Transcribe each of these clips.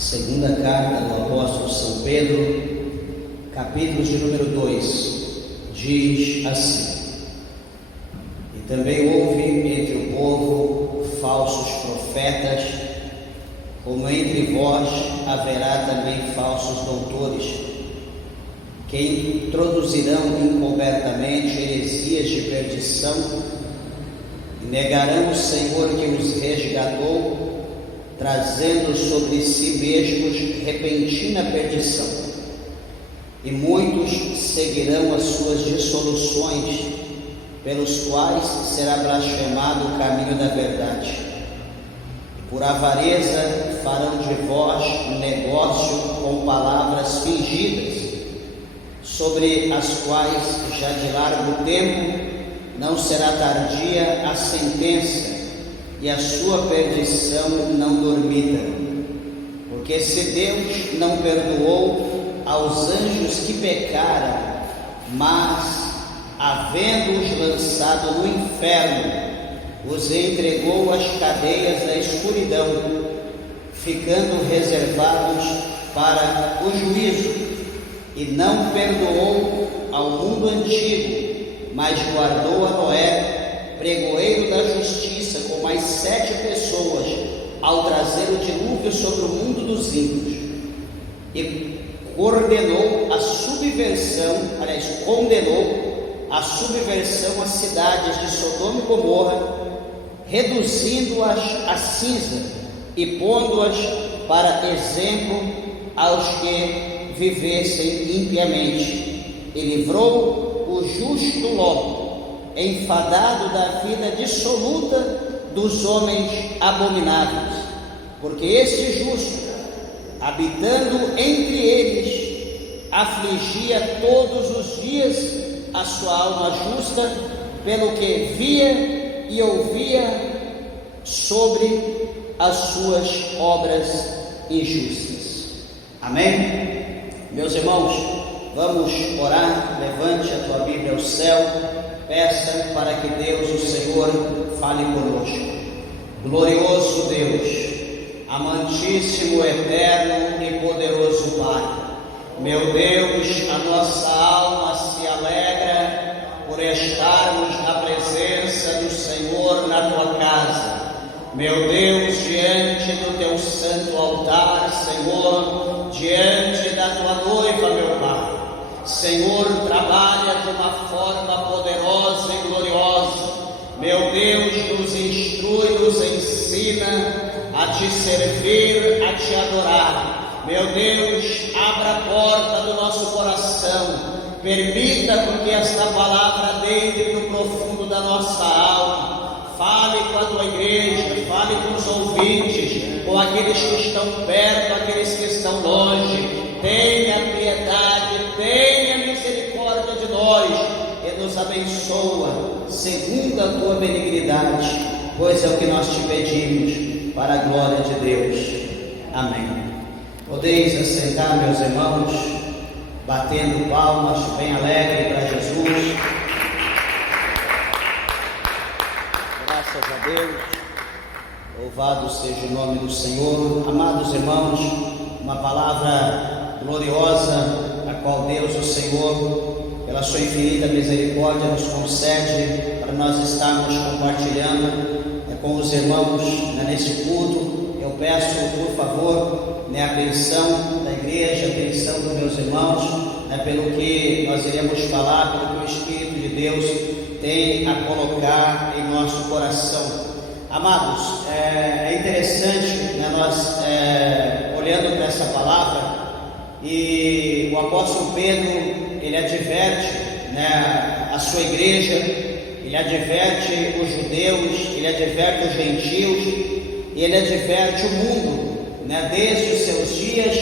Segunda carta do apóstolo São Pedro, capítulo de número 2, diz assim: E também houve entre o povo falsos profetas, como entre vós haverá também falsos doutores, que introduzirão encobertamente heresias de perdição, e negarão o Senhor que os resgatou, trazendo sobre si mesmos repentina perdição. E muitos seguirão as suas dissoluções, pelos quais será blasfemado o caminho da verdade. E por avareza farão de vós negócio com palavras fingidas, sobre as quais já de largo tempo não será tardia a sentença, e a sua perdição não dormita. Porque se Deus não perdoou aos anjos que pecaram, mas, havendo-os lançado no inferno, os entregou às cadeias da escuridão, ficando reservados para o juízo, e não perdoou ao mundo antigo, mas guardou a Noé, pregoeiro da justiça, com mais 7 pessoas, ao trazer o dilúvio sobre o mundo dos ímpios, e condenou a subversão às cidades de Sodoma e Gomorra, reduzindo-as a cinza e pondo-as para exemplo aos que vivessem impiamente, e livrou o justo Ló, enfadado da vida dissoluta dos homens abomináveis, porque este justo, habitando entre eles, afligia todos os dias a sua alma justa, pelo que via e ouvia sobre as suas obras injustas. Amém? Meus irmãos, vamos orar. Levante a tua Bíblia ao céu, peça para que Deus, o Senhor, fale conosco. Glorioso Deus, amantíssimo, eterno e poderoso Pai, meu Deus, a nossa alma se alegra por estarmos na presença do Senhor na tua casa. Meu Deus, diante do teu santo altar, Senhor, diante da tua noiva, meu Pai, Senhor, trabalha de uma forma poderosa e gloriosa. Meu Deus, nos instrui, nos ensina a te servir, a te adorar. Meu Deus, abra a porta do nosso coração, permita que esta palavra entre no profundo da nossa alma. Fale com a tua igreja, fale com os ouvintes, com aqueles que estão perto, aqueles que estão longe. Tenha piedade, tenha misericórdia de nós e nos abençoa segundo a tua benignidade, pois é o que nós te pedimos, para a glória de Deus. Amém. Podeis assentar, meus irmãos, batendo palmas bem alegre para Jesus. Graças a Deus, louvado seja o nome do Senhor. Amados irmãos, uma palavra gloriosa, a qual Deus, o Senhor, pela sua infinita misericórdia, nos concede para nós estarmos compartilhando com os irmãos neste culto. Eu peço, por favor, a atenção da igreja, a atenção dos meus irmãos, pelo que nós iremos falar, pelo que o Espírito de Deus tem a colocar em nosso coração. Amados, é interessante, nós olhando para essa palavra, e o apóstolo Pedro, ele adverte a sua igreja, ele adverte os judeus, ele adverte os gentios, e ele adverte o mundo, desde os seus dias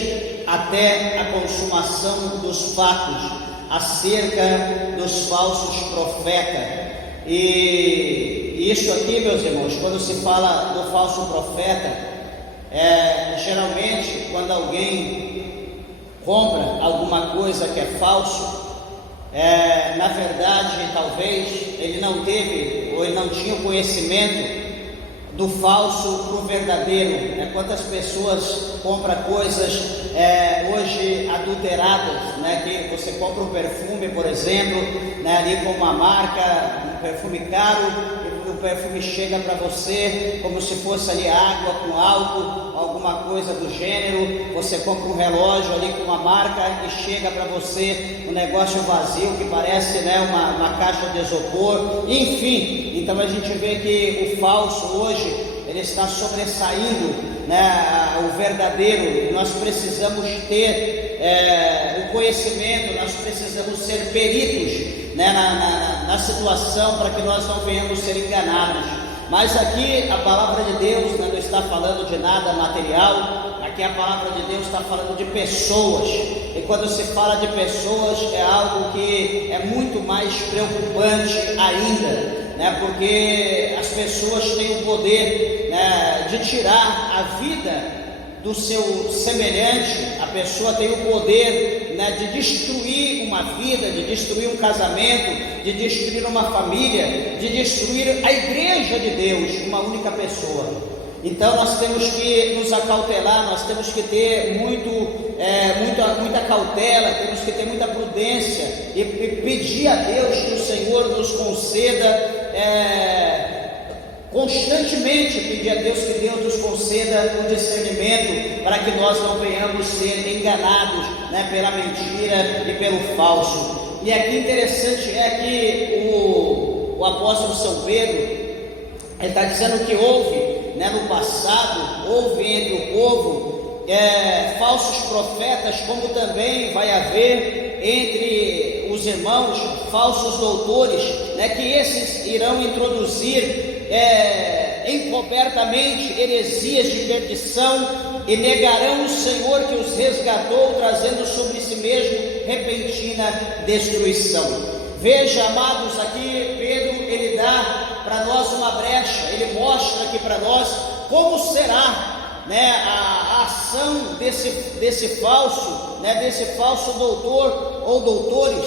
até a consumação dos fatos, acerca dos falsos profetas. E isso aqui, meus irmãos, quando se fala do falso profeta, geralmente quando alguém compra alguma coisa que é falso, na verdade, talvez ele não teve ou ele não tinha o conhecimento do falso para o verdadeiro, né? Quantas pessoas compram coisas hoje adulteradas, né? Que você compra um perfume, por exemplo, né? Ali com uma marca, um perfume caro, e o perfume chega para você como se fosse ali água com álcool, alguma coisa do gênero. Você compra um relógio ali com uma marca e chega para você um negócio vazio que parece, né, uma caixa de isopor, enfim. Então a gente vê que o falso hoje ele está sobressaindo, né, o verdadeiro. Nós precisamos ter o conhecimento, nós precisamos ser peritos, né, na situação, para que nós não venhamos ser enganados. Mas aqui a palavra de Deus, né, não está falando de nada material. Aqui a palavra de Deus está falando de pessoas, e quando se fala de pessoas é algo que é muito mais preocupante ainda, né? Porque as pessoas têm o poder, né, de tirar a vida do seu semelhante. A pessoa tem o poder, né, de destruir uma vida, de destruir um casamento, de destruir uma família, de destruir a igreja de Deus, uma única pessoa. Então nós temos que nos acautelar, nós temos que ter muita cautela, temos que ter muita prudência e pedir a Deus que o Senhor nos conceda constantemente, pedir a Deus que Deus nos conceda o discernimento para que nós não venhamos ser enganados, né, pela mentira e pelo falso. E aqui interessante é que o apóstolo São Pedro ele está dizendo que houve, né, no passado, houve entre o povo falsos profetas, como também vai haver entre os irmãos falsos doutores, né, que esses irão introduzir encobertamente heresias de perdição e negarão o Senhor que os resgatou, trazendo sobre si mesmo repentina destruição. Veja, amados, aqui Pedro ele dá para nós uma brecha, ele mostra aqui para nós como será, né, a ação desse falso, né, desse falso doutor ou doutores,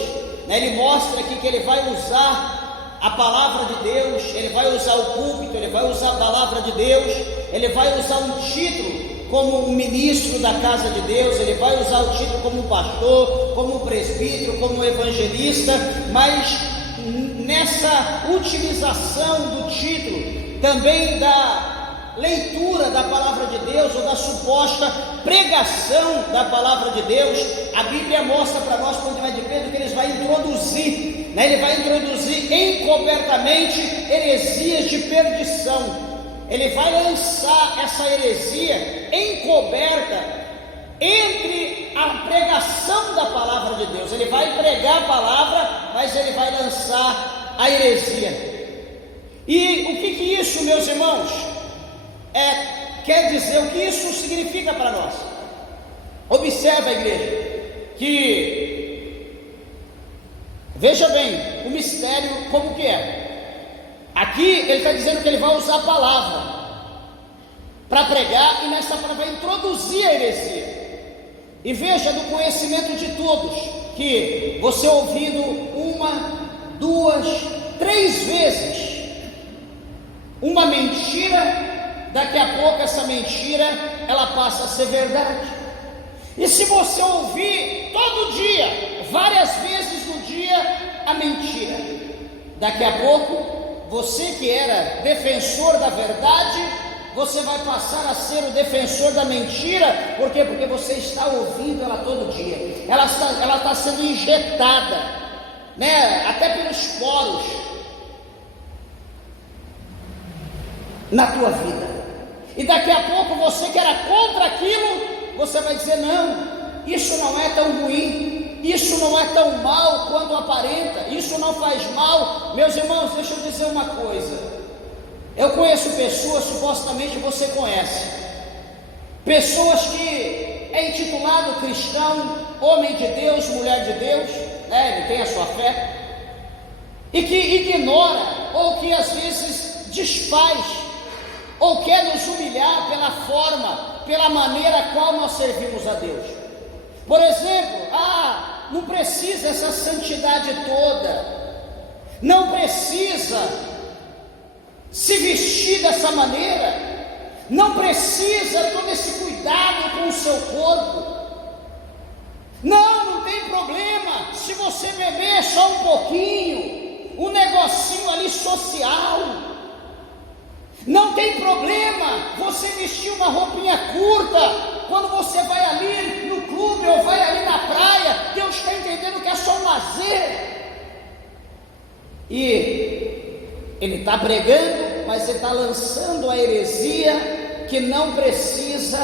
né? Ele mostra aqui que ele vai usar a palavra de Deus, ele vai usar o púlpito, ele vai usar a palavra de Deus, ele vai usar um título como um ministro da casa de Deus, ele vai usar o título como um pastor, como um presbítero, como um evangelista, mas nessa utilização do título, também da leitura da palavra de Deus, ou da suposta pregação da palavra de Deus, a Bíblia mostra para nós, quando vai de Pedro, que ele vai introduzir, né? Ele vai introduzir encobertamente heresias de perdição. Ele vai lançar essa heresia encoberta entre a pregação da palavra de Deus. Ele vai pregar a palavra, mas ele vai lançar a heresia. E o que isso, meus irmãos, quer dizer? O que isso significa para nós? Observa, a igreja, que veja bem o mistério como que é. Aqui ele está dizendo que ele vai usar a palavra para pregar, e nessa palavra vai introduzir a heresia. E veja, do conhecimento de todos, que você ouvindo uma, duas, três vezes uma mentira, daqui a pouco essa mentira ela passa a ser verdade. E se você ouvir todo dia, várias vezes no dia, a mentira, daqui a pouco você que era defensor da verdade, você vai passar a ser o defensor da mentira. Por quê? Porque você está ouvindo ela todo dia. Ela está sendo injetada, né, até pelos poros na tua vida. E daqui a pouco você que era contra aquilo, você vai dizer: não, isso não é tão ruim, isso não é tão mal quanto aparenta, isso não faz mal. Meus irmãos, deixa eu dizer uma coisa. Eu conheço pessoas, supostamente você conhece, pessoas que é intitulado cristão, homem de Deus, mulher de Deus, né? Ele tem a sua fé, e que ignora, ou que às vezes desfaz, ou quer nos humilhar pela forma, pela maneira a qual nós servimos a Deus. Por exemplo, não precisa essa santidade toda, não precisa se vestir dessa maneira, não precisa todo esse cuidado com o seu corpo. Não tem problema se você beber só um pouquinho, um negocinho ali social. Não tem problema você vestir uma roupinha curta quando você vai ali no clube ou vai ali na praia. Deus está entendendo que é só um lazer. E ele está pregando, mas ele está lançando a heresia que não precisa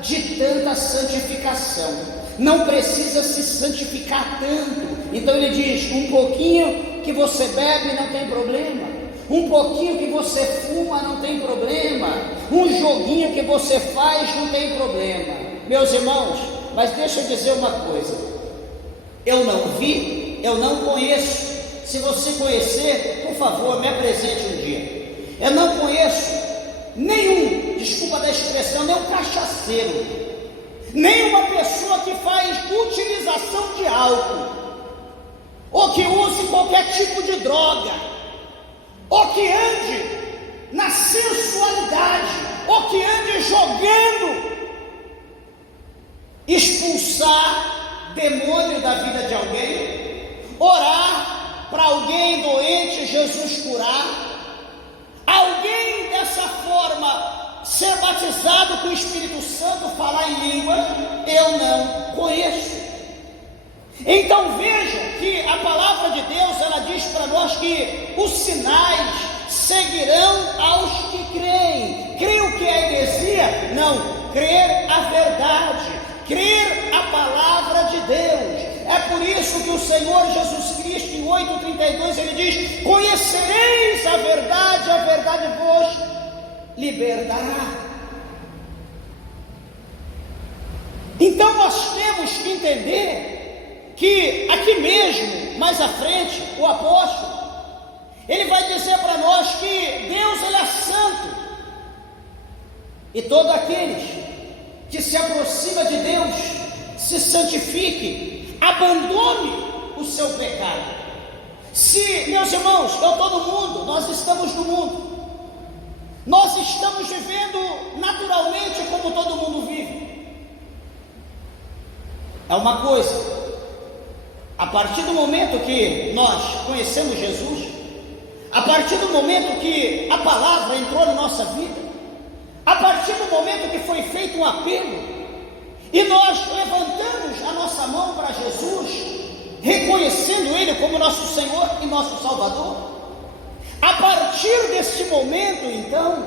de tanta santificação, não precisa se santificar tanto. Então ele diz: um pouquinho que você bebe não tem problema, um pouquinho que você fuma não tem problema, um joguinho que você faz não tem problema. Meus irmãos, mas deixa eu dizer uma coisa: eu não vi, eu não conheço. Se você conhecer, por favor, me apresente um dia. Eu não conheço nenhum, desculpa da expressão, nenhum cachaceiro, nenhuma pessoa que faz utilização de álcool, ou que use qualquer tipo de droga, ou que ande na sensualidade, ou que ande jogando, expulsar demônio da vida de alguém, orar para alguém doente, Jesus curar, alguém dessa forma ser batizado com o Espírito Santo, falar em língua, eu não conheço. Então vejam que a palavra de Deus, ela diz para nós que os sinais seguirão aos que creem. Crer o que é heresia? Não, crer a verdade, crer a palavra de Deus. É por isso que o Senhor Jesus Cristo, em 8,32, ele diz: conhecereis a verdade vos libertará. Então nós temos que entender que aqui mesmo, mais à frente, o apóstolo, ele vai dizer para nós que Deus, ele é santo, e todos aqueles que se aproximam de Deus, se santifique, abandone o seu pecado. Se, meus irmãos, eu estou no mundo, nós estamos no mundo, nós estamos vivendo naturalmente como todo mundo vive. É uma coisa, a partir do momento que nós conhecemos Jesus, a partir do momento que a palavra entrou na nossa vida, a partir do momento que foi feito um apelo, e nós levantamos a nossa mão para Jesus, reconhecendo Ele como nosso Senhor e nosso Salvador, a partir deste momento, então,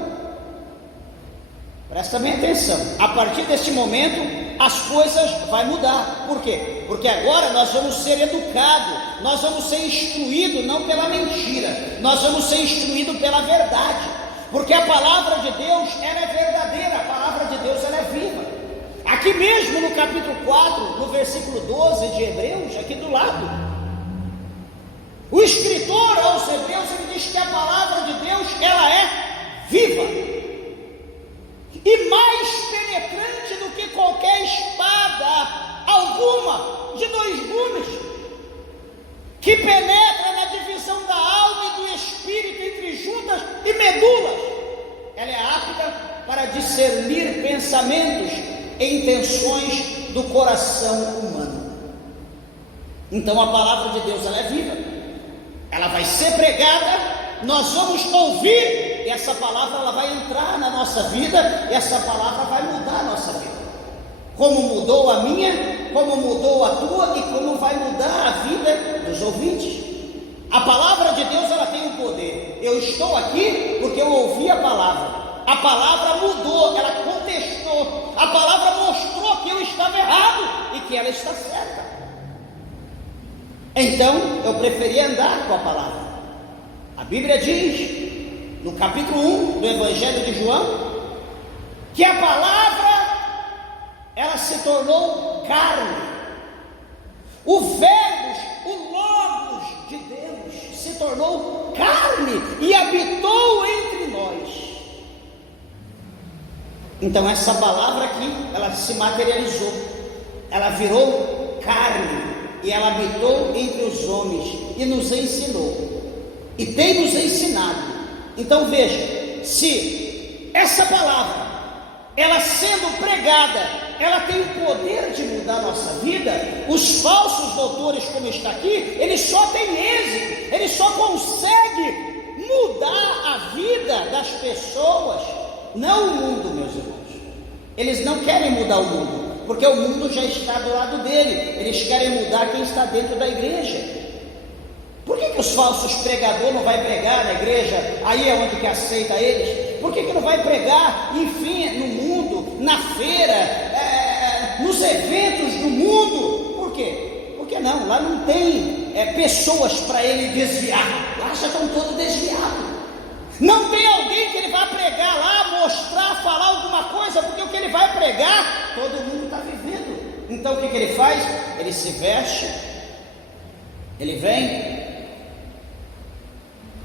presta bem atenção, a partir deste momento as coisas vão mudar. Por quê? Porque agora nós vamos ser educados, nós vamos ser instruídos não pela mentira, nós vamos ser instruídos pela verdade, porque a palavra de Deus, ela é verdadeira, a palavra de Deus, ela é viva. Aqui mesmo no capítulo 4, no versículo 12 de Hebreus, aqui do lado, o escritor aos Hebreus, ele diz que a palavra de Deus, ela é viva e mais penetrante do que qualquer espada alguma de 2 gumes, que penetra na divisão da alma e do espírito, entre juntas e medulas. Ela é apta para discernir pensamentos e intenções do coração humano. Então a palavra de Deus, ela é viva, ela vai ser pregada, nós vamos ouvir, e essa palavra, ela vai entrar na nossa vida, e essa palavra vai mudar a nossa vida, como mudou a minha, como mudou a tua, e como vai mudar a vida dos ouvintes. A palavra de Deus, ela tem um poder. Eu estou aqui porque eu ouvi a palavra mudou, ela contestou, a palavra mostrou que eu estava errado e que ela está certa. Então eu preferi andar com a palavra. A Bíblia diz, no capítulo 1 do Evangelho de João, que a palavra, ela se tornou carne. O Verbo, o Logos de Deus, se tornou carne e habitou entre nós. Então essa palavra aqui, ela se materializou, ela virou carne e ela habitou entre os homens e nos ensinou, e tem nos ensinado Então veja, se essa palavra, ela sendo pregada, ela tem o poder de mudar a nossa vida, os falsos doutores, como está aqui, eles só têm êxito, eles só conseguem mudar a vida das pessoas, não o mundo, meus irmãos. Eles não querem mudar o mundo, porque o mundo já está do lado dele. Eles querem mudar quem está dentro da igreja. Por que os falsos pregadores não vai pregar na igreja? Aí é onde que aceita eles. Por que não vai pregar, enfim, no mundo, na feira, nos eventos do mundo? Por quê? Porque não, lá não tem pessoas para ele desviar. Lá já estão todos desviados. Não tem alguém que ele vai pregar lá, mostrar, falar alguma coisa, porque o que ele vai pregar, todo mundo está vivendo. Então o que ele faz? Ele se veste, ele vem,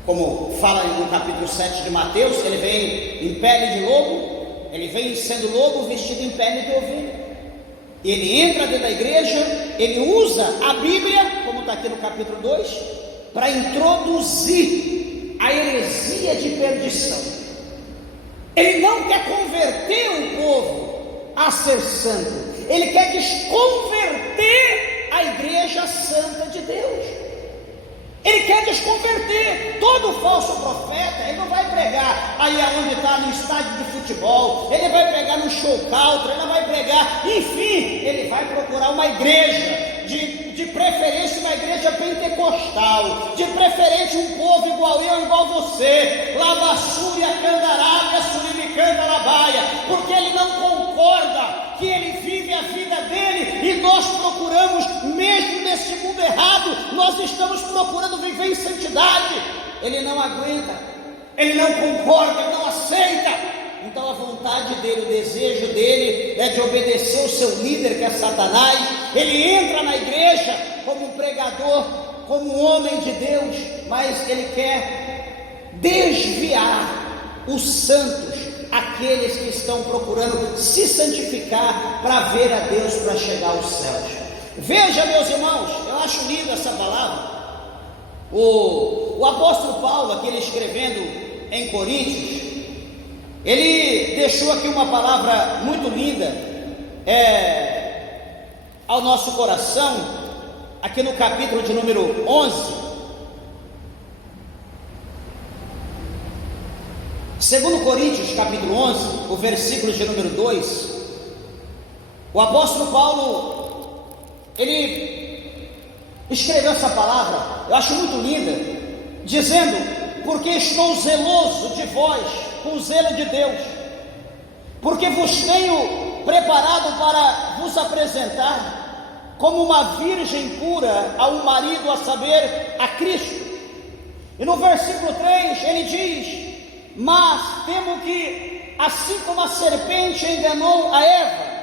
como fala no capítulo 7 de Mateus, ele vem em pele de lobo, ele vem sendo lobo vestido em pele de ovelha. Ele entra dentro da igreja, ele usa a Bíblia, como está aqui no capítulo 2, para introduzir a heresia de perdição. Ele não quer converter o povo a ser santo, ele quer desconverter a igreja santa de Deus. Ele quer desconverter. Todo falso profeta, ele não vai pregar aí onde está no estádio de futebol, ele vai pregar no show country, ele não vai pregar, enfim, ele vai procurar uma igreja, de preferência uma igreja pentecostal, de preferência um povo igual eu, igual você, Lavassúria, Candarábia, Suribicanda, Labaia, porque ele não concorda que ele vive a vida dele, e nós procuramos, mesmo nesse mundo errado, nós estamos procurando viver em santidade. Ele não aguenta, ele não concorda, ele não aceita. Então a vontade dele, o desejo dele é de obedecer o seu líder, que é Satanás. Ele entra na igreja como um pregador, como um homem de Deus, mas ele quer desviar os santos, aqueles que estão procurando se santificar para ver a Deus, para chegar aos céus. Veja, meus irmãos, eu acho linda essa palavra. O apóstolo Paulo, aqui ele escrevendo em Coríntios, ele deixou aqui uma palavra muito linda ao nosso coração, aqui no capítulo de número 11. Segundo Coríntios capítulo 11, o versículo de número 2, o apóstolo Paulo, ele escreveu essa palavra, eu acho muito linda, dizendo: porque estou zeloso de vós, com o zelo de Deus, porque vos tenho preparado para vos apresentar como uma virgem pura a um marido, a saber, a Cristo. E no versículo 3 ele diz: mas temo que, assim como a serpente enganou a Eva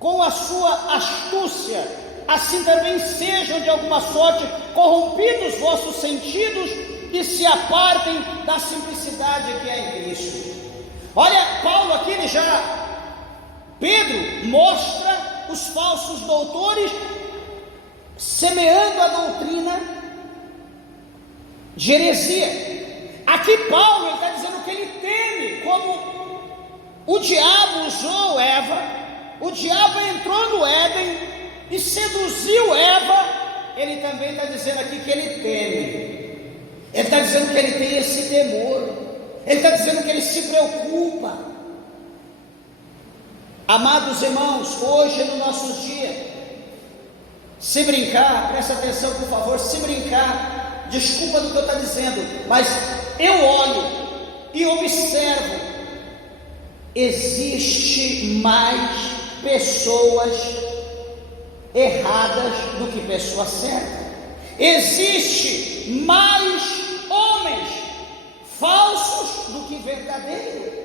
com a sua astúcia, assim também sejam de alguma sorte corrompidos vossos sentidos e se apartem da simplicidade que é em Cristo. Olha, Paulo aqui, Pedro mostra os falsos doutores semeando a doutrina de heresia. Aqui Paulo está dizendo que ele teme, como o diabo usou Eva, o diabo entrou no Éden e seduziu Eva. Ele também está dizendo aqui que ele teme, ele está dizendo que ele tem esse temor, ele está dizendo que ele se preocupa. Amados irmãos, hoje no nosso dia, se brincar, presta atenção por favor, se brincar, desculpa do que eu estou dizendo, mas eu olho e observo, existe mais pessoas erradas do que pessoas certas. Existe mais homens falsos do que verdadeiros.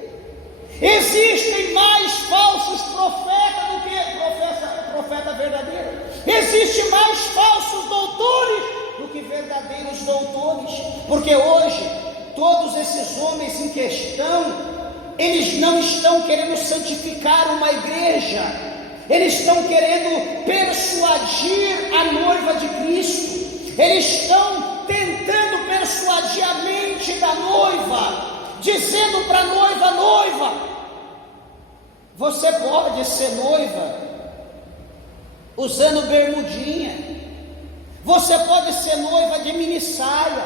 Existem mais falsos profetas do que profeta verdadeiro. Existe mais falsos doutores do que verdadeiros doutores, porque hoje todos esses homens em questão, eles não estão querendo santificar uma igreja, eles estão querendo persuadir a noiva de Cristo, eles estão tentando persuadir a mente da noiva, dizendo para a noiva: noiva, você pode ser noiva usando bermudinha, você pode ser noiva de mini saia,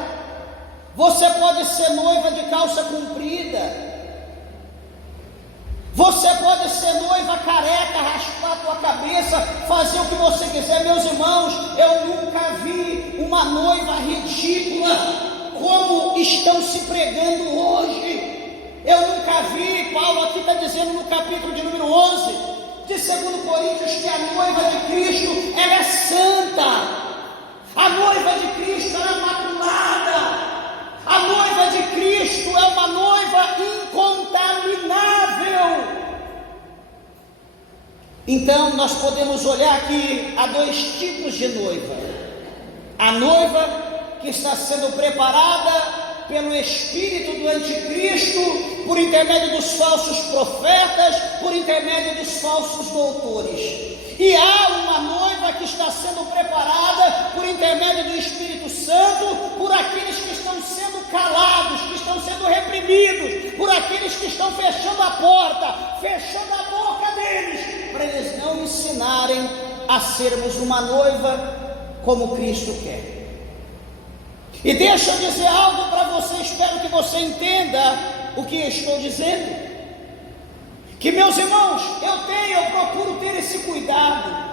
você pode ser noiva de calça comprida, você pode ser noiva careca, raspar a tua cabeça, fazer o que você quiser. Meus irmãos, eu nunca vi uma noiva ridícula como estão se pregando hoje. Eu nunca vi. Paulo aqui está dizendo no capítulo de número 11 de 2 Coríntios que a noiva de Cristo, ela é santa. A noiva de Cristo, ela é imaculada. A noiva de Cristo é uma noiva incontaminável. Então nós podemos olhar aqui a dois tipos de noiva: a noiva que está sendo preparada pelo espírito do anticristo, por intermédio dos falsos profetas, por intermédio dos falsos doutores. E há uma noiva que está sendo preparada por intermédio do Espírito Santo, por aqueles que estão sendo calados, que estão sendo reprimidos, por aqueles que estão fechando a porta, fechando a boca deles, para eles não ensinarem a sermos uma noiva como Cristo quer. E deixa eu dizer algo para você, espero que você entenda o que eu estou dizendo. Que, meus irmãos, eu procuro ter esse cuidado.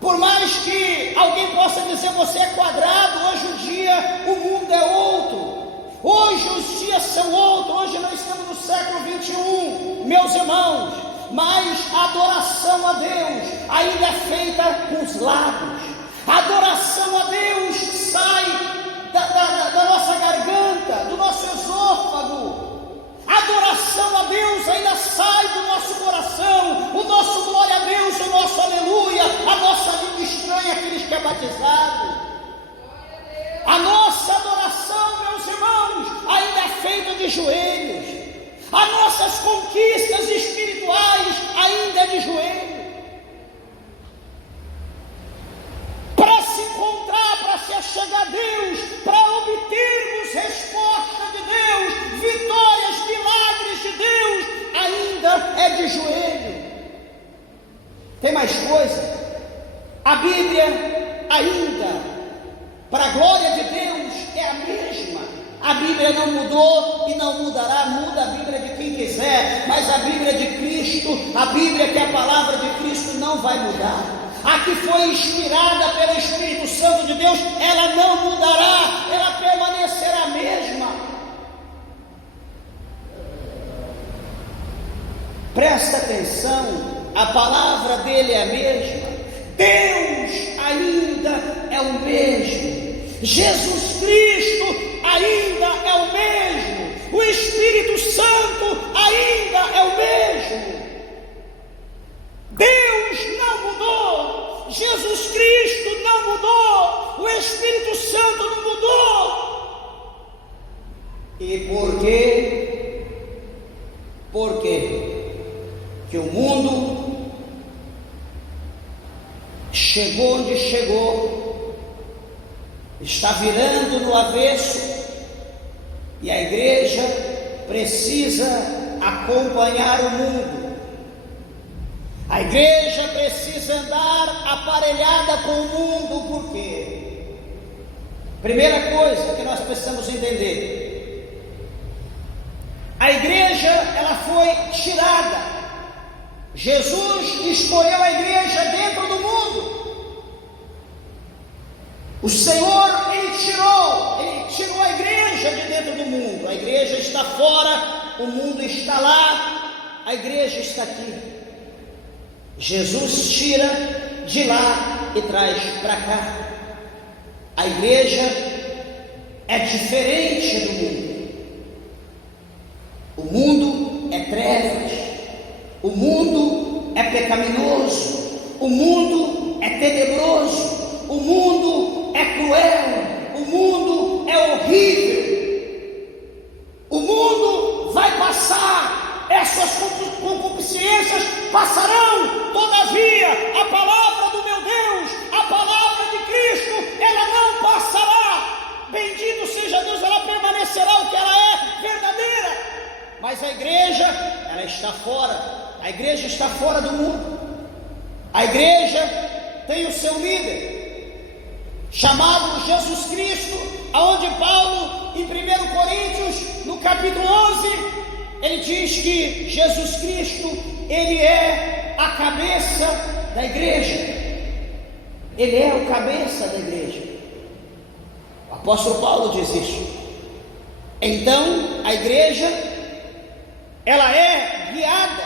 Por mais que alguém possa dizer: você é quadrado, hoje o dia, o mundo é outro, hoje os dias são outros, hoje nós estamos no século 21, meus irmãos, mas a adoração a Deus ainda é feita com os lábios. A adoração a Deus sai da nossa garganta, do nosso esôfago. A adoração a Deus ainda sai do nosso coração, o nosso glória a Deus, o nosso aleluia, a nossa língua estranha, aqueles que é batizado. A nossa adoração, meus irmãos, ainda é feita de joelhos. As nossas conquistas espirituais ainda é de joelho. Para se encontrar, para se achegar a Deus, para obtermos resposta de Deus, vitórias, milagres de Deus, ainda é de joelho. Tem mais coisa. A Bíblia ainda, para a glória de Deus, é a mesma. A Bíblia não mudou e não mudará. Muda a Bíblia de quem quiser, mas a Bíblia de Cristo, a Bíblia que é a palavra de Cristo, não vai mudar. A que foi inspirada pelo Espírito Santo de Deus, ela não mudará, ela permanecerá a mesma. Presta atenção, a palavra dele é a mesma. Deus ainda é o mesmo. Jesus Cristo ainda é o mesmo. O Espírito Santo ainda é o mesmo. Deus não mudou, Jesus Cristo não mudou, o Espírito Santo não mudou. E por quê? Por quê? Que o mundo chegou onde chegou, está virando no avesso, e a igreja precisa acompanhar o mundo. A igreja precisa andar aparelhada com o mundo. Por quê? Primeira coisa que nós precisamos entender: a igreja, ela foi tirada. Jesus escolheu a igreja dentro do mundo. O Senhor, Ele tirou a igreja de dentro do mundo. A igreja está fora, o mundo está lá, a igreja está aqui. Jesus tira de lá e traz para cá. A igreja é diferente do mundo. O mundo é trevas, o mundo é pecaminoso, o mundo é tenebroso, o mundo é cruel, o mundo é horrível. O mundo vai passar, essas concupiscências passarão, todavia a palavra do meu Deus, a palavra de Cristo, ela não passará. Bendito seja Deus, ela permanecerá o que ela é, mas a igreja, ela está fora. A igreja está fora do mundo. A igreja tem o seu líder, chamado Jesus Cristo, aonde Paulo, em 1 Coríntios, no capítulo 11, ele diz que Jesus Cristo, ele é a cabeça da igreja. Ele é o cabeça da igreja. O apóstolo Paulo diz isso. Então, a igreja, ela é guiada,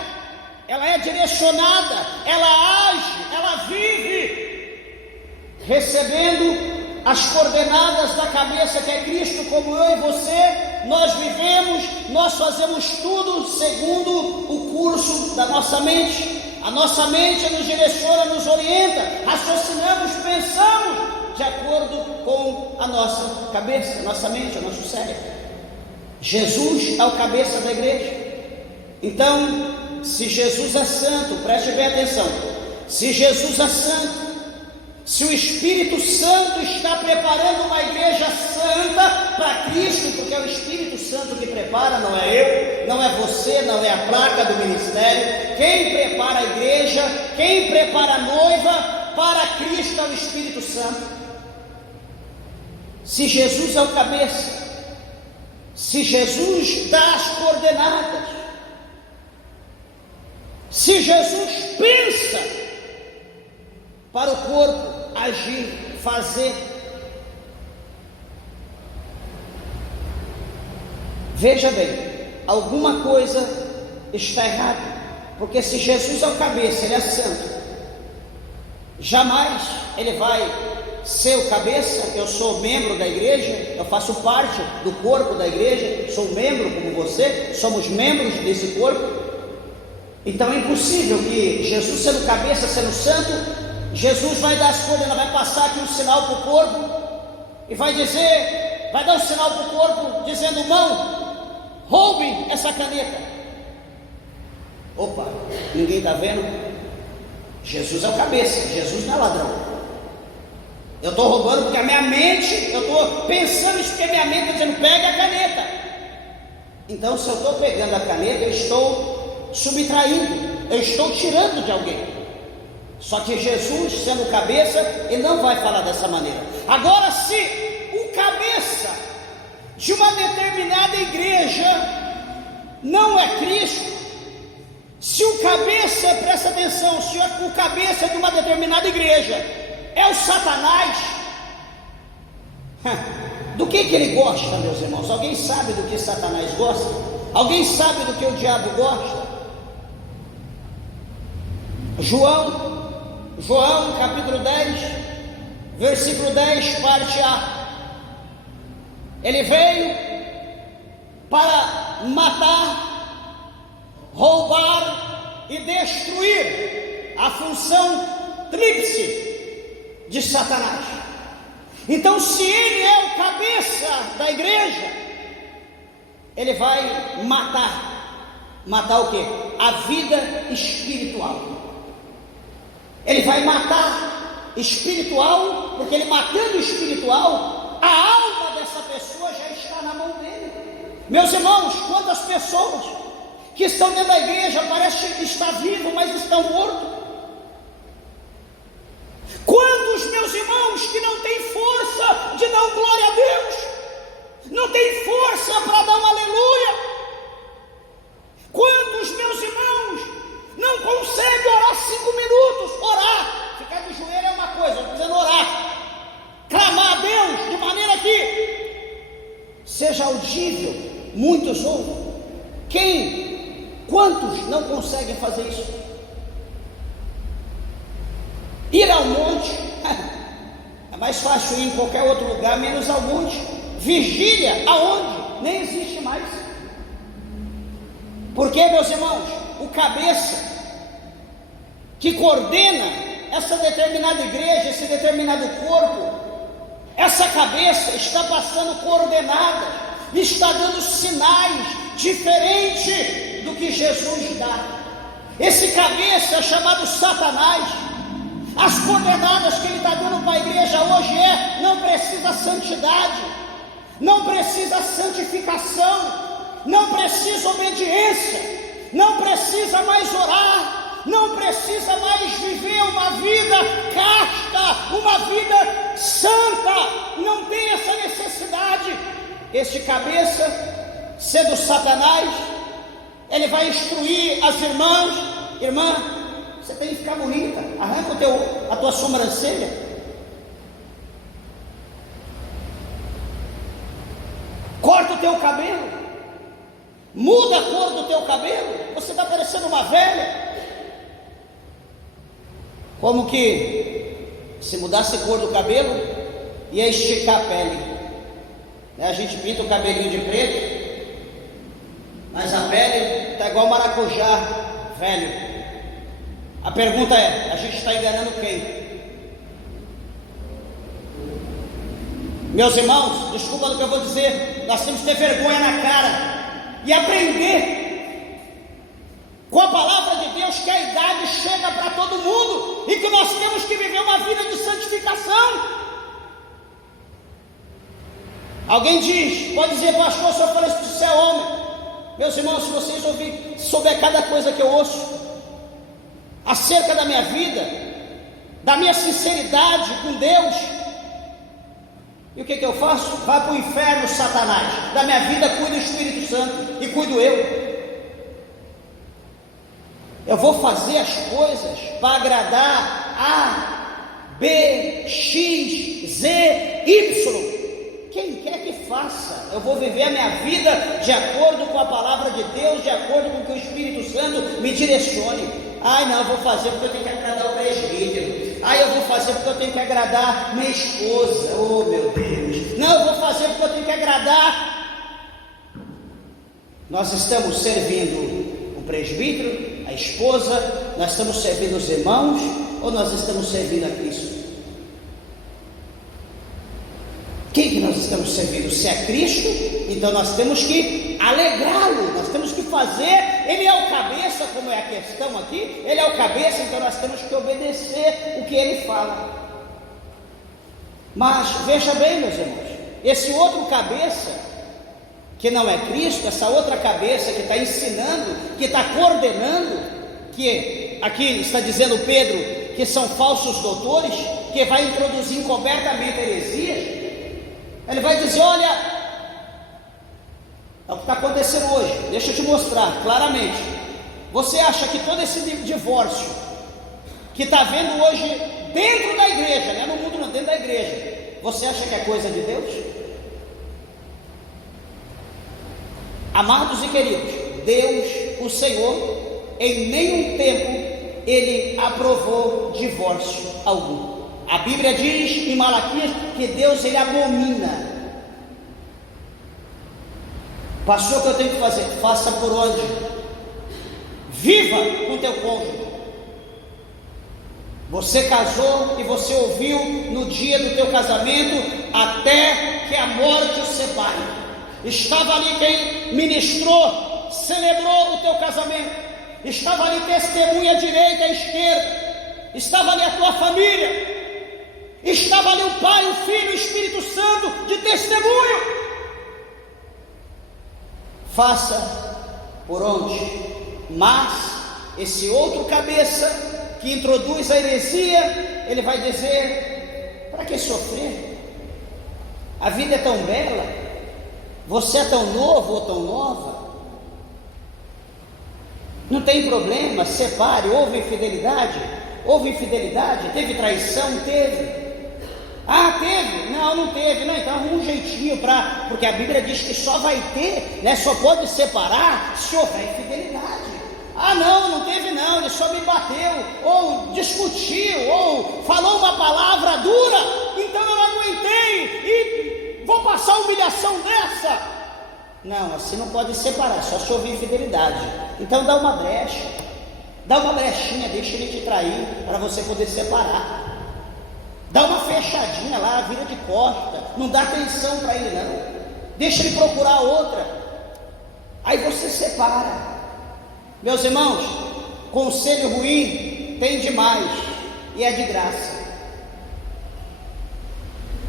ela é direcionada, ela age, ela vive, recebendo as coordenadas da cabeça que é Cristo, como eu e você. Nós vivemos, nós fazemos tudo segundo o curso da nossa mente. A nossa mente nos direciona, nos orienta, raciocinamos, pensamos de acordo com a nossa cabeça, a nossa mente, o nosso cérebro. Jesus é o cabeça da igreja. Então, se Jesus é santo, preste bem atenção, se Jesus é santo, se o Espírito Santo está preparando uma igreja santa para Cristo, porque é o Espírito Santo que prepara, não é eu, não é você, não é a placa do ministério. Quem prepara a igreja, quem prepara a noiva para Cristo é o Espírito Santo. Se Jesus é o cabeça, se Jesus dá as coordenadas, se Jesus pensa para o corpo agir, fazer, veja bem, alguma coisa está errada, porque se Jesus é o cabeça, ele é santo, jamais ele vai ser o cabeça. Eu sou membro da igreja, eu faço parte do corpo da igreja, sou membro como você, somos membros desse corpo. Então é impossível que Jesus, sendo cabeça, sendo santo, Jesus vai dar as coisas, vai passar aqui um sinal para o corpo e vai dizer, vai dar um sinal para o corpo dizendo: mão, roubem essa caneta. Opa, ninguém está vendo? Jesus é o cabeça, Jesus não é ladrão. Eu estou roubando porque a minha mente, eu estou pensando isso porque a minha mente está dizendo: pega a caneta. Então, se eu estou pegando a caneta, eu estou subtraindo, eu estou tirando de alguém. Só que Jesus, sendo o cabeça, ele não vai falar dessa maneira. Agora, se o cabeça de uma determinada igreja não é Cristo, se o cabeça, presta atenção, se o cabeça de uma determinada igreja é o Satanás, do que ele gosta, meus irmãos? Alguém sabe do que Satanás gosta? Alguém sabe do que o diabo gosta? João capítulo 10, versículo 10, parte A. Ele veio para matar, roubar e destruir, a função tríplice de Satanás. Então, se ele é o cabeça da igreja, ele vai matar o quê? A vida espiritual. Ele vai matar espiritual, porque ele matando espiritual, a alma dessa pessoa já está na mão dele. Meus irmãos, quantas pessoas que estão dentro da igreja parecem estar vivos, mas estão mortos? Quantos, meus irmãos, que não têm força de dar glória a Deus, não tem força para dar um aleluia? Quantos, meus irmãos, não conseguem orar 5 minutos? Orar, ficar de joelho é uma coisa, eu estou dizendo orar, clamar a Deus de maneira que seja audível, muitos ouvem. Quantos não conseguem fazer isso? Ir ao monte, é mais fácil ir em qualquer outro lugar, menos ao monte. Vigília, aonde? Nem existe mais. Porque, meus irmãos, o cabeça que coordena essa determinada igreja, esse determinado corpo, essa cabeça está passando coordenadas, está dando sinais diferentes do que Jesus dá. Esse cabeça chamado Satanás, as coordenadas que ele está dando para a igreja hoje não precisa santidade, não precisa santificação, não precisa obediência, não precisa mais orar, não precisa mais viver uma vida casta, uma vida santa, não tem essa necessidade. Este cabeça, sendo Satanás, ele vai instruir as irmãs: irmã, você tem que ficar bonita, arranca a tua sobrancelha, corta o teu cabelo, muda a cor do teu cabelo, você está parecendo uma velha. Como que se mudasse a cor do cabelo, ia esticar a pele, né? A gente pinta o cabelinho de preto, mas a pele está igual maracujá velho. A pergunta é: a gente está enganando quem? Meus irmãos, desculpa do que eu vou dizer, nós temos que ter vergonha na cara e aprender com a palavra de Deus que a idade chega para todo mundo e que nós temos que viver uma vida de santificação. Alguém diz, pode dizer: pastor, o senhor fala isso porque você é homem. Meus irmãos, se vocês souber cada coisa que eu ouço acerca da minha vida, da minha sinceridade com Deus, e o que eu faço? Vai para o inferno, Satanás. Da minha vida cuida o Espírito Santo e cuido eu. Eu vou fazer as coisas para agradar A, B, X, Z, Y. Quem quer que faça. Eu vou viver a minha vida de acordo com a palavra de Deus, de acordo com o que o Espírito Santo me direcione. Ai, não, eu vou fazer porque eu tenho que agradar o presbítero. Ai, eu vou fazer porque eu tenho que agradar minha esposa. Oh, meu Deus. Não, eu vou fazer porque eu tenho que agradar. Nós estamos servindo o presbítero, a esposa, nós estamos servindo os irmãos, ou nós estamos servindo a Cristo? Quem que nós estamos servindo? Se é Cristo, então nós temos que alegrá-lo, nós temos que fazer. Ele é o cabeça, como é a questão aqui, ele é o cabeça, então nós temos que obedecer o que ele fala. Mas veja bem, meus irmãos, esse outro cabeça que não é Cristo, essa outra cabeça que está ensinando, que está coordenando, que aqui está dizendo Pedro que são falsos doutores, que vai introduzir encobertamente heresias. Ele vai dizer: olha, é o que está acontecendo hoje, deixa eu te mostrar claramente. Você acha que todo esse divórcio que está havendo hoje dentro da igreja, não é no mundo não, dentro da igreja, você acha que é coisa de Deus? Amados e queridos, Deus, o Senhor, em nenhum tempo Ele aprovou divórcio algum. A Bíblia diz em Malaquias que Deus, Ele abomina. Pastor, o que eu tenho que fazer? Faça por onde? Viva com teu cônjuge. Você casou e você ouviu no dia do teu casamento: até que a morte o separe. Estava ali quem ministrou, celebrou o teu casamento. Estava ali testemunha direita e esquerda. Estava ali a tua família. Estava ali o Pai, o Filho e o Espírito Santo de testemunho. Faça por onde? Mas esse outro cabeça que introduz a heresia, ele vai dizer: para que sofrer? A vida é tão bela, você é tão novo ou tão nova, não tem problema, separe. Houve infidelidade? Houve infidelidade? Teve traição? Teve. Ah, teve? Não, não teve. Não, então arruma um jeitinho porque a Bíblia diz que só vai ter, né? Só pode separar se houver infidelidade. Ah, não teve não, ele só me bateu, ou discutiu, ou falou uma palavra dura, então eu não aguentei e vou passar humilhação dessa. Não, assim não pode separar, só se houver infidelidade. Então dá uma brecha, dá uma brechinha, deixa ele te trair para você poder separar. Dá uma fechadinha lá, vira de costa, não dá atenção para ele não, deixa ele procurar outra, aí você separa. Meus irmãos, conselho ruim tem demais e é de graça.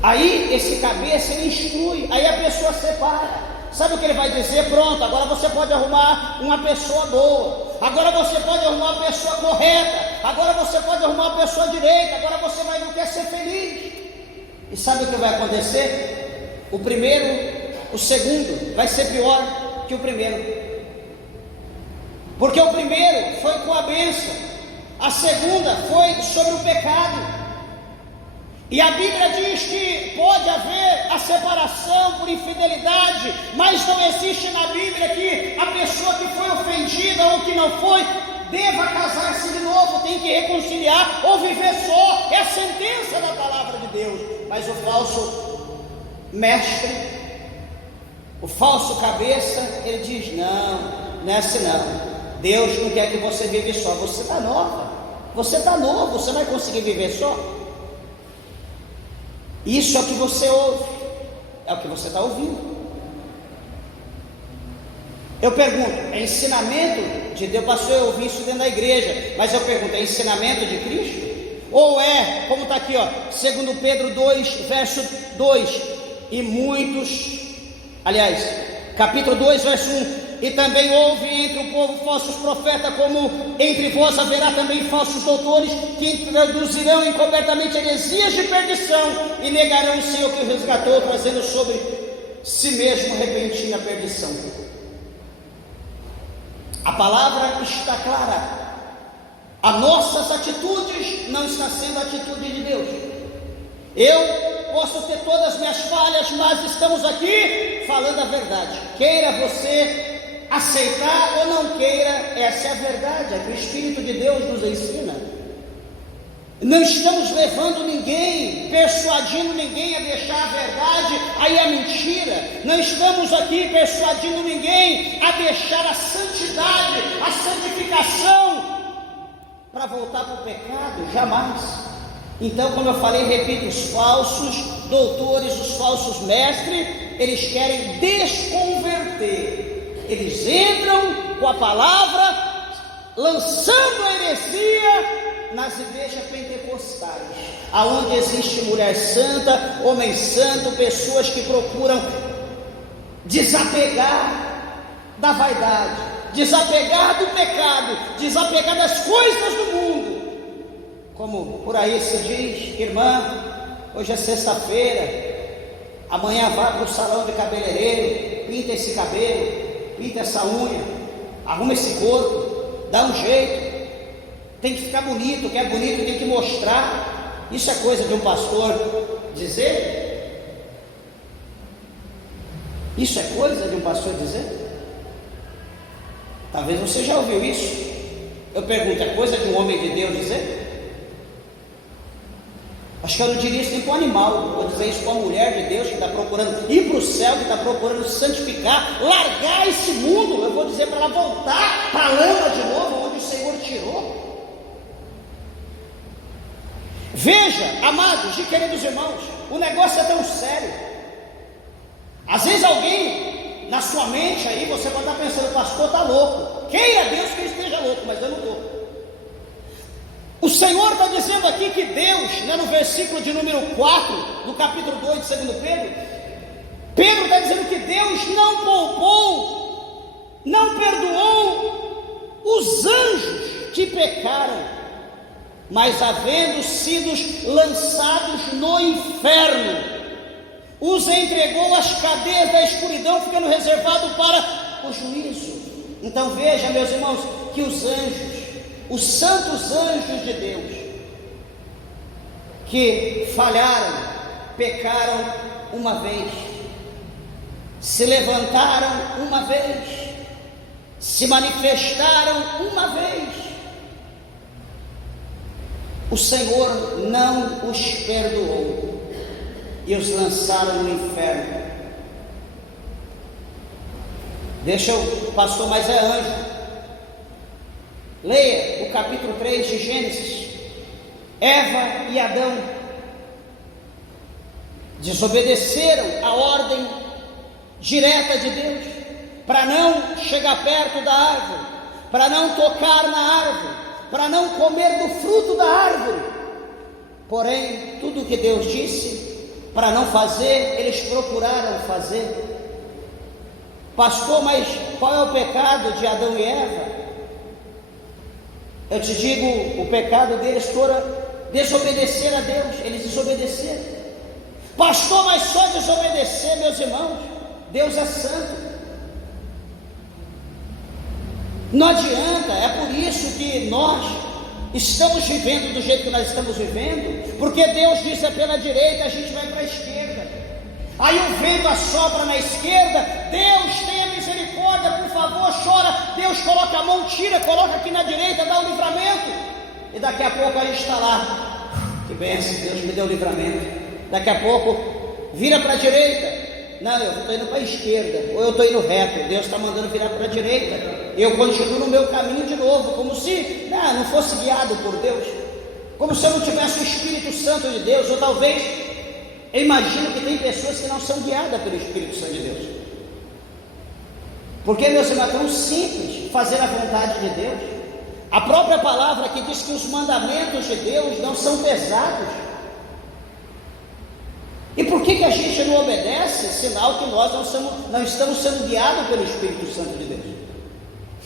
Aí esse cabeça ele instrui, aí a pessoa separa. sabe o que ele vai dizer? Pronto, agora você pode arrumar uma pessoa boa, agora você pode arrumar uma pessoa correta, agora você pode arrumar uma pessoa direita, agora você não quer ser feliz. E sabe o que vai acontecer? O segundo vai ser pior que o primeiro. Porque o primeiro foi com a bênção, a segunda foi sobre o pecado. E a Bíblia diz que pode haver a separação por infidelidade, mas não existe na Bíblia que a pessoa que foi ofendida ou que não foi, deva casar-se de novo, tem que reconciliar ou viver só. É a sentença da palavra de Deus. Mas o falso mestre, o falso cabeça, ele diz: não é assim não. Deus não quer que você vive só. Você está nova, você está novo, você vai conseguir viver só. Isso é o que você ouve, é o que você está ouvindo. Eu pergunto, é ensinamento de Deus? Pastor, eu ouvi isso dentro da igreja, mas eu pergunto, é ensinamento de Cristo? Ou é, como está aqui, 2 Pedro 2, verso 2, e muitos, aliás, capítulo 2, verso 1, e também houve entre o povo falsos profetas, como entre vós haverá também falsos doutores, que introduzirão encobertamente heresias de perdição, e negarão o Senhor que o resgatou, trazendo sobre si mesmo repentina perdição. A palavra está clara. As nossas atitudes não estão sendo a atitude de Deus. Eu posso ter todas as minhas falhas, mas estamos aqui falando a verdade. Queira você aceitar ou não queira, essa é a verdade, é que o Espírito de Deus nos ensina. Não estamos levando ninguém, persuadindo ninguém a deixar a verdade, aí a mentira. Não estamos aqui persuadindo ninguém a deixar a santidade, a santificação, para voltar para o pecado, jamais. Então, como eu falei, repito, os falsos doutores, os falsos mestres, eles querem desconverter. Eles entram com a palavra, lançando a heresia nas igrejas pentecostais, aonde existe mulher santa, homem santo, pessoas que procuram desapegar da vaidade, desapegar do pecado, desapegar das coisas do mundo. Como por aí se diz: irmã, hoje é sexta-feira, amanhã vá para o salão de cabeleireiro, pinta esse cabelo, pinta essa unha, arruma esse corpo, dá um jeito, tem que ficar bonito, quer bonito tem que mostrar. Isso é coisa de um pastor dizer? Isso é coisa de um pastor dizer? Talvez você já ouviu isso. Eu pergunto, é coisa de um homem de Deus dizer? Acho que eu não diria isso nem para um animal. Vou dizer isso para uma mulher de Deus que está procurando ir para o céu, que está procurando santificar, largar esse mundo. Eu vou dizer para ela voltar para a lama de novo, onde o Senhor tirou. Veja, amados e queridos irmãos, o negócio é tão sério. Às vezes alguém na sua mente aí, você pode estar pensando: pastor está louco. Queira Deus que ele esteja louco, mas eu não estou. O Senhor está dizendo aqui que Deus, no versículo de número 4, do capítulo 2 de 2 Pedro, Pedro está dizendo que Deus não poupou, não perdoou os anjos que pecaram, mas havendo sido lançados no inferno, os entregou às cadeias da escuridão, ficando reservado para o juízo. Então veja, meus irmãos, que os anjos, os santos anjos de Deus, que falharam, pecaram uma vez, se levantaram uma vez, se manifestaram uma vez, o Senhor não os perdoou e os lançaram no inferno. Deixa o pastor, mas é anjo. Leia o capítulo 3 de Gênesis. Eva e Adão desobedeceram a ordem direta de Deus, para não chegar perto da árvore, para não tocar na árvore, para não comer do fruto da árvore. Porém, tudo o que Deus disse para não fazer, eles procuraram fazer. Pastor, mas qual é o pecado de Adão e Eva? Eu te digo, o pecado deles foi desobedecer a Deus. Eles desobedeceram. Pastor, mas só desobedecer, meus irmãos, Deus é santo. Não adianta, é por isso que nós estamos vivendo do jeito que nós estamos vivendo, porque Deus diz é pela direita, a gente vai para a esquerda. Aí o vento assopra na esquerda, Deus tenha misericórdia, por favor, chora, Deus coloca a mão, tira, coloca aqui na direita, dá o livramento, e daqui a pouco a gente está lá, que bênção, Deus me deu o livramento. Daqui a pouco vira para a direita, não, eu estou indo para a esquerda, ou eu estou indo reto, Deus está mandando virar para a direita, eu continuo no meu caminho de novo, como se não fosse guiado por Deus, como se eu não tivesse o Espírito Santo de Deus. Ou talvez, eu imagino que tem pessoas que não são guiadas pelo Espírito Santo de Deus, porque, meus irmãos, é tão simples fazer a vontade de Deus. A própria palavra que diz que os mandamentos de Deus não são pesados. E por que a gente não obedece? Sinal que nós não estamos sendo guiados pelo Espírito Santo de Deus.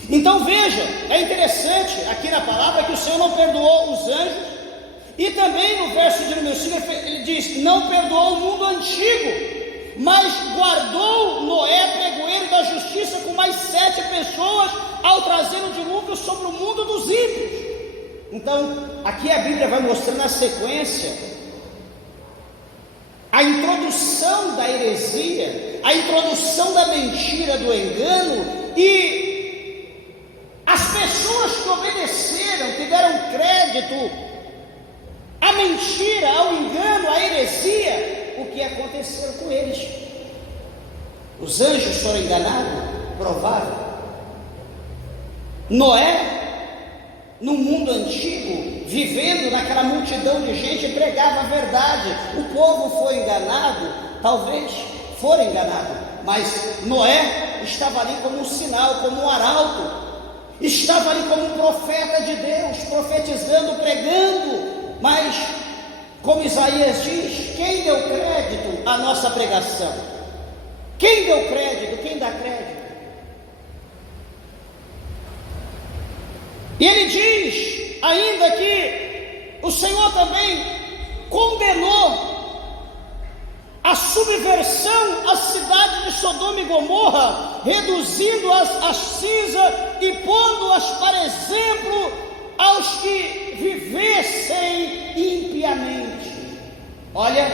Então veja, é interessante aqui na palavra que o Senhor não perdoou os anjos, e também no verso de número 5 ele diz, não perdoou o mundo antigo, mas guardou Noé, pregoeiro da justiça, com mais 7 pessoas, ao trazer o dilúvio sobre o mundo dos ímpios. Então aqui a Bíblia vai mostrando a sequência, a introdução da heresia, a introdução da mentira, do engano, e as pessoas que obedeceram, que deram crédito à mentira, ao engano, à heresia, o que aconteceu com eles? Os anjos foram enganados? Provável. Noé, no mundo antigo, vivendo naquela multidão de gente, pregava a verdade. O povo foi enganado? Talvez foram enganados, mas Noé estava ali como um sinal, como um arauto, estava ali como um profeta de Deus, profetizando, pregando. Mas, como Isaías diz, quem deu crédito à nossa pregação? Quem deu crédito? Quem dá crédito? E ele diz ainda que o Senhor também condenou a subversão à cidade de Sodoma e Gomorra, reduzindo-as a cinza e pondo-as para exemplo aos que vivessem impiamente. Olha,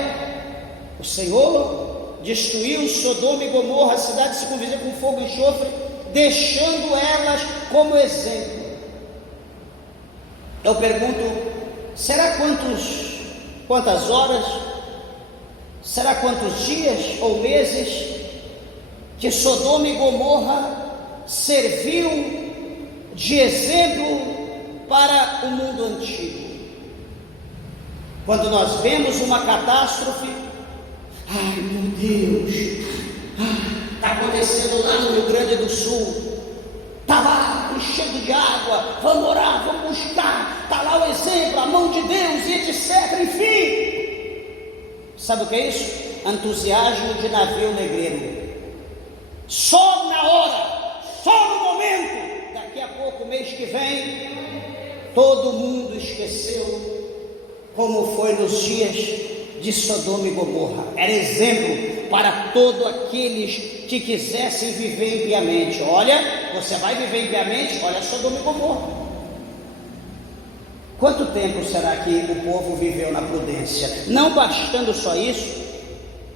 o Senhor destruiu Sodoma e Gomorra, a cidade se converteu com fogo e enxofre, deixando elas como exemplo. Eu pergunto, será quantas horas, será quantos dias ou meses que Sodoma e Gomorra serviu de exemplo para o mundo antigo? Quando nós vemos uma catástrofe, ai meu Deus, está acontecendo lá no Rio Grande do Sul, está lá enchendo de água, vamos orar, vamos buscar, está lá o exemplo, a mão de Deus e etc, enfim. Sabe o que é isso? Entusiasmo de navio negreiro. Só na hora, só no momento, daqui a pouco, mês que vem, todo mundo esqueceu como foi nos dias de Sodoma e Gomorra. Era exemplo para todos aqueles que quisessem viver impiamente. Olha, você vai viver impiamente? Olha Sodoma e Gomorra. Quanto tempo será que o povo viveu na prudência? Não bastando só isso,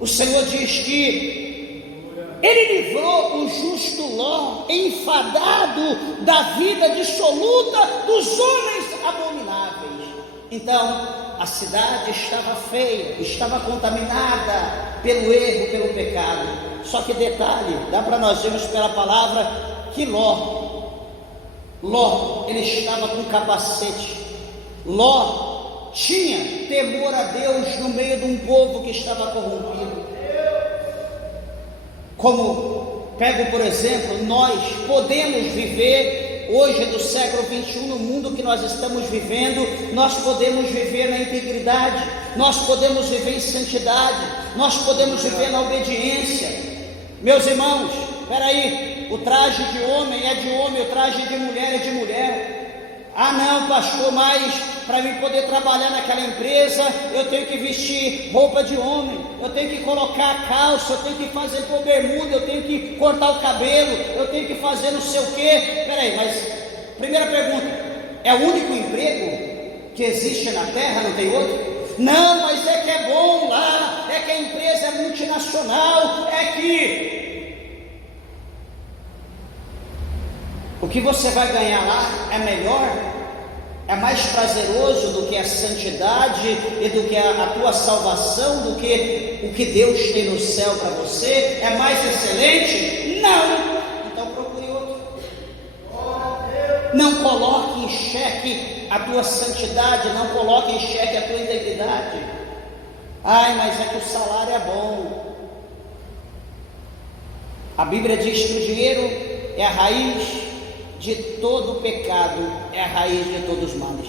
o Senhor diz que Ele livrou o justo Ló, enfadado da vida dissoluta dos homens abomináveis. Então, a cidade estava feia, estava contaminada pelo erro, pelo pecado. Só que detalhe, dá para nós vermos pela palavra que Ló, ele estava com capacete. Ló tinha temor a Deus no meio de um povo que estava corrompido. Como, pego por exemplo, nós podemos viver hoje no século 21, no mundo que nós estamos vivendo, nós podemos viver na integridade, nós podemos viver em santidade, nós podemos viver na obediência. Meus irmãos, Peraí, o traje de homem, o traje de mulher é de mulher. Ah não, pastor, mas para mim poder trabalhar naquela empresa, eu tenho que vestir roupa de homem, eu tenho que colocar a calça, eu tenho que fazer com bermuda, eu tenho que cortar o cabelo, eu tenho que fazer não sei o quê. Peraí, mas primeira pergunta, é o único emprego que existe na terra, não tem outro? Não, mas é que é bom lá, é que a empresa é multinacional, é que o que você vai ganhar lá é melhor, é mais prazeroso do que a santidade e do que a tua salvação, do que o que Deus tem no céu para você, é mais excelente? Não! Então procure outro. Não coloque em xeque a tua santidade, não coloque em xeque a tua integridade. Ai, mas é que o salário é bom. A Bíblia diz que o dinheiro é a raiz de todo o pecado, é a raiz de todos os males.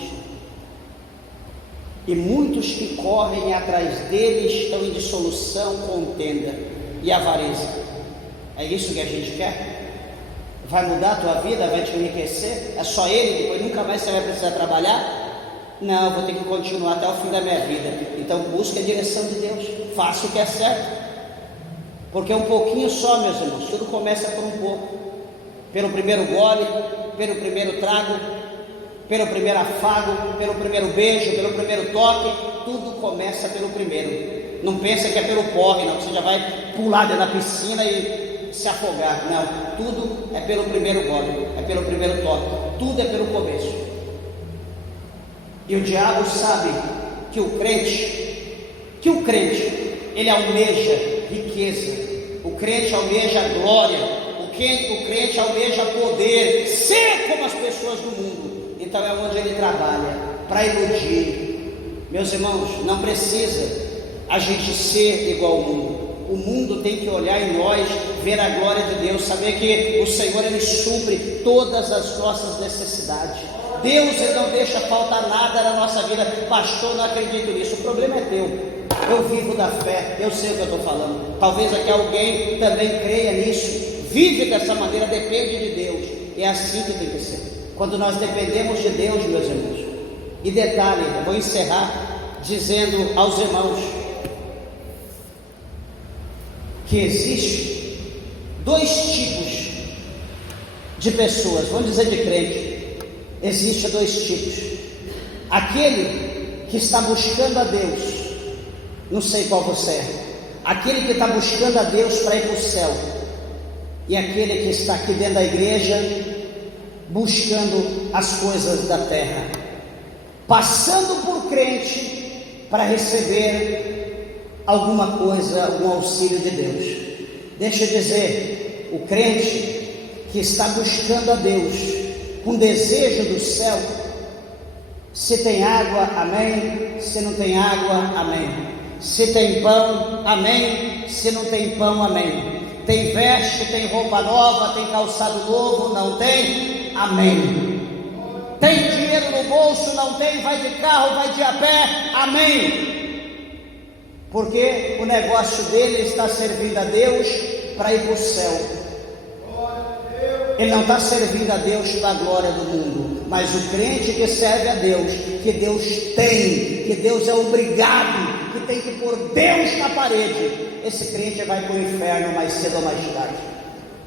E muitos que correm atrás dele estão em dissolução, contenda e avareza. É isso que a gente quer? Vai mudar a tua vida? Vai te enriquecer? É só ele? Depois nunca mais você vai precisar trabalhar? Não, vou ter que continuar até o fim da minha vida. Então busque a direção de Deus, faça o que é certo, porque um pouquinho só, meus irmãos, tudo começa por um pouco. Pelo primeiro gole, pelo primeiro trago, pelo primeiro afago, pelo primeiro beijo, pelo primeiro toque, tudo começa pelo primeiro. Não pensa que é pelo porre, não, você já vai pular dentro da piscina e se afogar. Não, tudo é pelo primeiro gole, é pelo primeiro toque, tudo é pelo começo. E o diabo sabe que o crente, ele almeja riqueza, o crente almeja glória, o crente almeja poder, ser como as pessoas do mundo. Então é onde ele trabalha, para iludir. Meus irmãos, não precisa a gente ser igual ao mundo. O mundo tem que olhar em nós, ver a glória de Deus, saber que o Senhor, ele supre todas as nossas necessidades. Deus, ele não deixa faltar nada na nossa vida. Pastor, não acredito nisso. O problema é teu. Eu vivo da fé, eu sei o que eu estou falando. Talvez aqui alguém também creia nisso, vive dessa maneira, depende de Deus. É assim que tem que ser. Quando nós dependemos de Deus, meus irmãos. E detalhe, eu vou encerrar dizendo aos irmãos que existe dois tipos de pessoas, vamos dizer de crente. Existem dois tipos: aquele que está buscando a Deus, não sei qual você é, aquele que está buscando a Deus para ir para o céu, e aquele que está aqui dentro da igreja buscando as coisas da terra, passando por crente para receber alguma coisa, algum auxílio de Deus. Deixa eu dizer, o crente que está buscando a Deus com desejo do céu, se tem água, amém. Se não tem água, amém. Se tem pão, amém. Se não tem pão, amém. Tem veste, tem roupa nova, tem calçado novo, não tem, amém. Tem dinheiro no bolso, não tem, vai de carro, vai de a pé, amém. Porque o negócio dele está servindo a Deus para ir para o céu. Ele não está servindo a Deus para a glória do mundo. Mas o crente que serve a Deus, que Deus tem, que Deus é obrigado, que tem que pôr Deus na parede, esse crente vai para o inferno mais cedo ou mais tarde.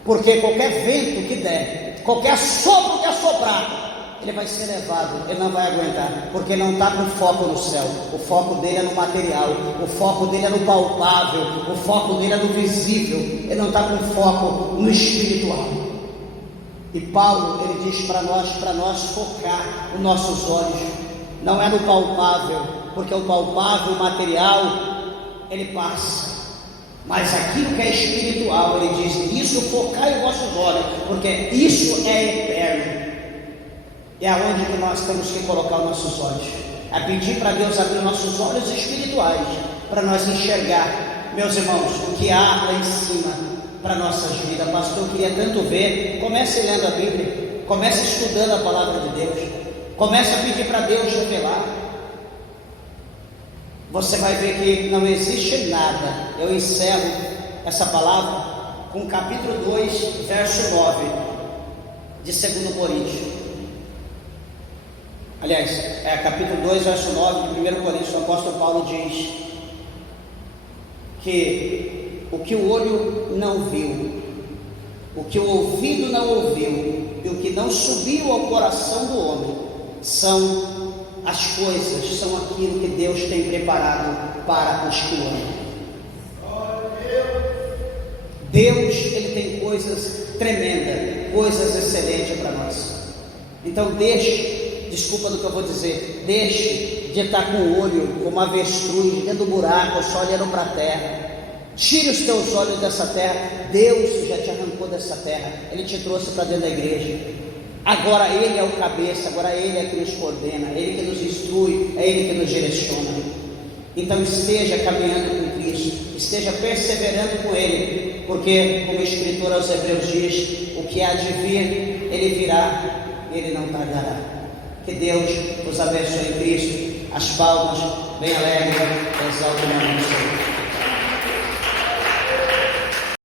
Porque qualquer vento que der, qualquer sopro que assoprar, ele vai ser levado, ele não vai aguentar, porque não está com foco no céu. O foco dele é no material, o foco dele é no palpável, o foco dele é no visível. Ele não está com foco no espiritual. E Paulo, ele diz para nós focar os nossos olhos, não é no palpável, porque o palpável, o material, ele passa, mas aquilo que é espiritual, ele diz, isso focai os vossos olhos, porque isso é eterno. É aonde que nós temos que colocar os nossos olhos, a pedir para Deus abrir nossos olhos espirituais, para nós enxergar, meus irmãos, o que há lá em cima para nossas vidas. Pastor, eu queria tanto ver. Comece lendo a Bíblia, comece estudando a palavra de Deus, comece a pedir para Deus revelar. Você vai ver que não existe nada. Eu encerro essa palavra com o capítulo 2, verso 9 de 2 Coríntios. Aliás, capítulo 2, verso 9 de 1 Coríntios, o apóstolo Paulo diz que o que o olho não viu, o que o ouvido não ouviu e o que não subiu ao coração do homem são as coisas, são aquilo que Deus tem preparado para os que o amam. Deus, Ele tem coisas tremendas, coisas excelentes para nós. Então desculpa do que eu vou dizer, deixe de estar com o olho como avestruz dentro do buraco, só olhando para a terra. Tire os teus olhos dessa terra. Deus já te arrancou dessa terra, Ele te trouxe para dentro da igreja. Agora Ele é o cabeça, agora Ele é que nos coordena, Ele que nos instrui, é Ele que nos direciona. Então esteja caminhando com Cristo, esteja perseverando com Ele, porque como o escritor aos Hebreus diz, o que há de vir, Ele virá, Ele não tardará. Que Deus os abençoe em Cristo. As palmas bem alegres, exalta o nome do Senhor.